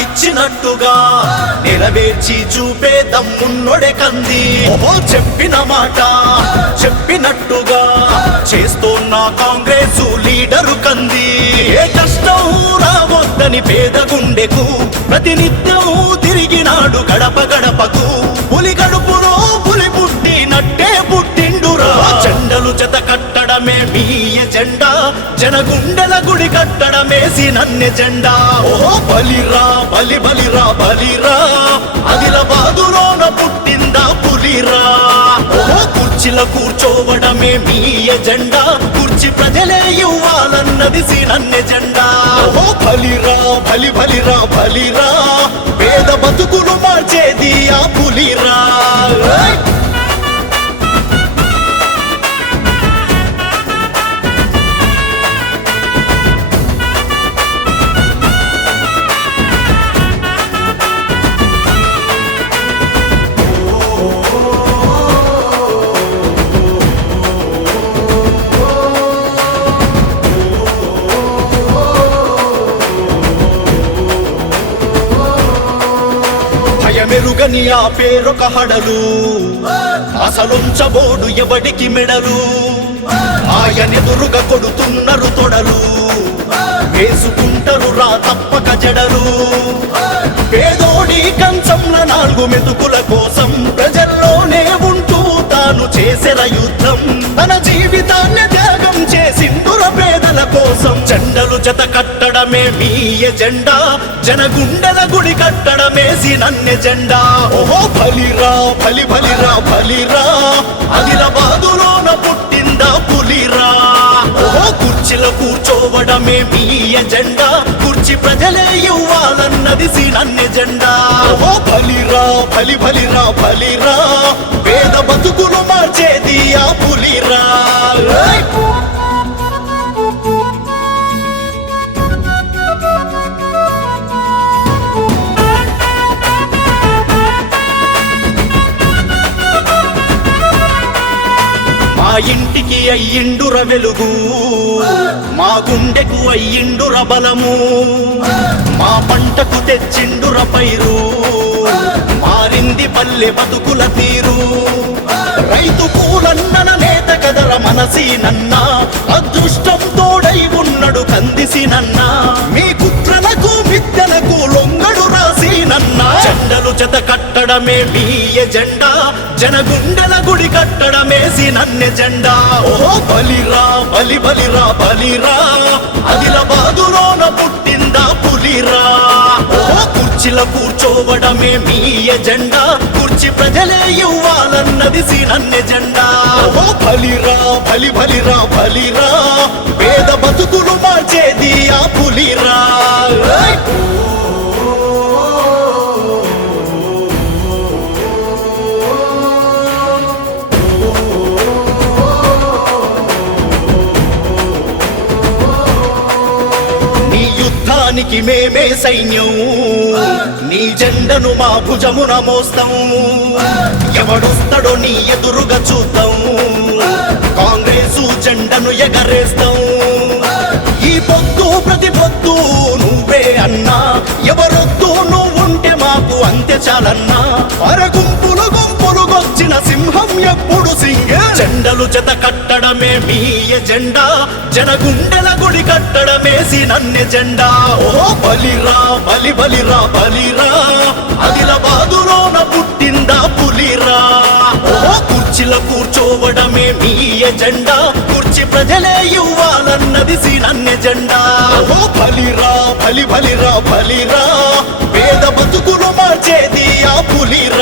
ఇచ్చినట్టుగా నెరవేర్చి చూపే దమ్మున్నోడే కంది. ఓహో చెప్పిన మాట చెప్పినట్టుగా చేస్తోన్న కాంగ్రెస్ లీడరు కంది. ఏ కష్టం రావద్దని పేద గుండెకు ప్రతినిత్యం తిరిగినాడు గడప గడపకు. పులి గడుపులో పులి పుట్టినట్టే పుట్టిండురా. జెండలు జత కట్టడమే మీ ఎజెండా, జనగుండెల గుడి కట్టడమేసి నన్నె జెండా. ఓ బలిరా బలి బలిరా బలిరా, ఆదిలాబాదులోన పుట్టిందా పులిరా. ఓ కుర్చీల కూర్చోవడమే మీ ఎజెండా, కుర్చీ ప్రజలే ఇవ్వాలన్నది నన్నె జెండా. ఓ బలిరా బలి బలిరా బలిరా, పేద బతుకులు మార్చేది ఆ పులిరా. మెరుగని ఆ పేరొక హడలు, అసలుంచబోడు ఎవడికి మెడలు. ఆయనెదురుగా కొడుతున్నారు తొడలు, వేసుకుంటారు రా తప్పక జడలు. పేదోడి కంచంల 4 మెతుకుల కోసం ప్రజల్లోనే ఉంటూ తాను చేసిన యుద్ధం. తన జీవితాన్ని త్యాగం చేసిందుర పేదల కోసం. జెండలు జత కట్టడమే మీ ఎజెండా, జనగుండెల గుడి కట్టడమేసి నన్నె జెండా. ఓహో బలిరా బలి బలిరా బలిరా, ఆదిలాబాదులోన పుట్టిందా పులిరా. ఓహో కుర్చీలో కూర్చోవడమే మీ ఎజెండా, కుర్చీ ప్రజలే ఇవ్వాలన్నది నన్నె జెండా. ఓహో బలిరా బలి బలిరా బలిరా, పేద బతుకులు మార్చేది ఆ పులిరా. మా ఇంటికి అయ్యిండుర వెలుగు, మా గుండెకు అయ్యిండుర బలము. మా పంటకు తెచ్చిండుర పైరు, మారింది పల్లె బతుకుల తీరు. రైతు పూలన్నన నేత కదర మనసీనన్నా, అదృష్టం తోడై ఉన్నడు కందిసినన్నా. మీ కుట్రలకు మిద్దెలకు లొంగడు రాసినన్నా. జెండలు జత కట్టడమే మీ ఎజెండా, జనగుండెల గుడి కట్టడమేసి నన్నె జెండా. ఓ బలిరా బలి బలిరా బలిరా, ఆదిలాబాదులోన పుట్టిందా పులిరా. ఓ కుర్చీల కూర్చోవడమే మీ ఎజెండా, కుర్చీ ప్రజలే ఇవ్వాలన్నది నన్నె జెండా. ఓ బలిరా బలి బలిరా బలిరా, పేద బతుకులు మార్చేది ఆ పులిరా. యుద్ధానికి మేమే సైన్యం, నీ జెండను మా భుజమున మోస్తాం. ఎవడొస్తాడో నీ ఎదురుగా చూద్దాం, కాంగ్రెసు జెండను ఎగరేస్తాం. ఈ పొద్దు ప్రతి పొద్దు నువ్వే అన్నా, ఎవరొద్దు నువ్వుంటే మాకు అంతే చాలన్నా. అరగుంపులు గుంపులు గొచ్చిన సింహం ఎప్పుడు సింగే. జెండలు జత కట్టడమే మీ ఎజెండా, జనగుండెల గుడి కట్టడమేసి నన్నె జెండా. ఓ బలిరా బలి బలిరా బలిరా, ఆదిలాబాదులోన పుట్టిందా పులిరా. ఓ కుర్చీలో కూర్చోవడమే మీ ఎజెండా, కుర్చీ ప్రజలే ఇవ్వాలన్నది నన్నె జెండా. ఓ బలిరా బలి బలిరా బలిరా, పేద బతుకులు మార్చేది ఆ పులిరా.